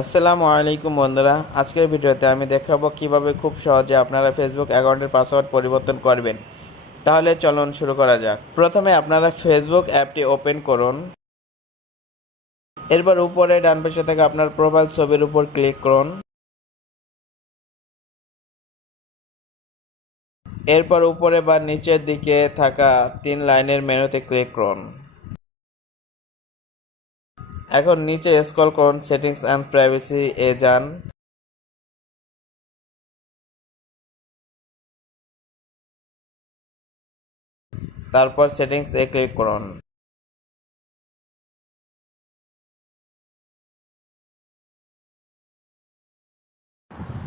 আসসালামু আলাইকুম বন্ধুরা, আজকের ভিডিওতে আমি দেখাবো কিভাবে খুব সহজে আপনারা ফেসবুক অ্যাকাউন্টের পাসওয়ার্ড পরিবর্তন করবেন। তাহলে চলুন শুরু করা যাক। প্রথমে আপনারা ফেসবুক অ্যাপটি ওপেন করুন। এরপর উপরে ডান পাশে থেকে আপনার প্রোফাইল ছবির উপর ক্লিক করুন। এরপর উপরে বা নিচের দিকে থাকা 3 লাইনের মেনুতে ক্লিক করুন। এখন নিচে স্ক্রল করুন, সেটিংস অ্যান্ড প্রাইভেসি এ যান। তারপর সেটিংস এ ক্লিক করুন।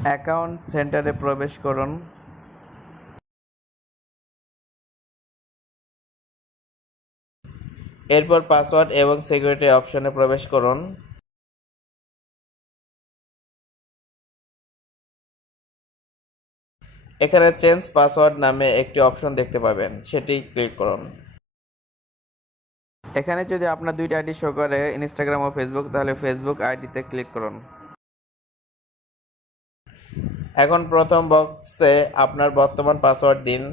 অ্যাকাউন্ট সেন্টারে প্রবেশ করুন। এরপর পাসওয়ার্ড এবং সিকিউরিটি অপশনে প্রবেশ করুন। এখানে চেঞ্জ পাসওয়ার্ড নামে একটি অপশন দেখতে পাবেন, সেটি ক্লিক করুন। এখানে যদি আপনার দুইটা আইডি শো করে, ইনস্টাগ্রাম ও ফেসবুক, তাহলে ফেসবুক আইডিতে ক্লিক করুন। এখন প্রথম বক্সে আপনার বর্তমান পাসওয়ার্ড দিন,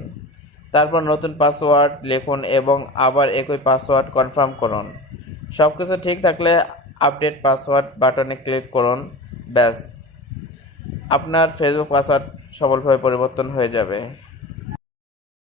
তারপর নতুন পাসওয়ার্ড লিখুন এবং আবার একই পাসওয়ার্ড কনফার্ম করুন। সবকিছু ঠিক থাকলে আপডেট পাসওয়ার্ড বাটনে ক্লিক করুন। ব্যাস, আপনার ফেসবুক পাসওয়ার্ড সফলভাবে পরিবর্তন হয়ে যাবে।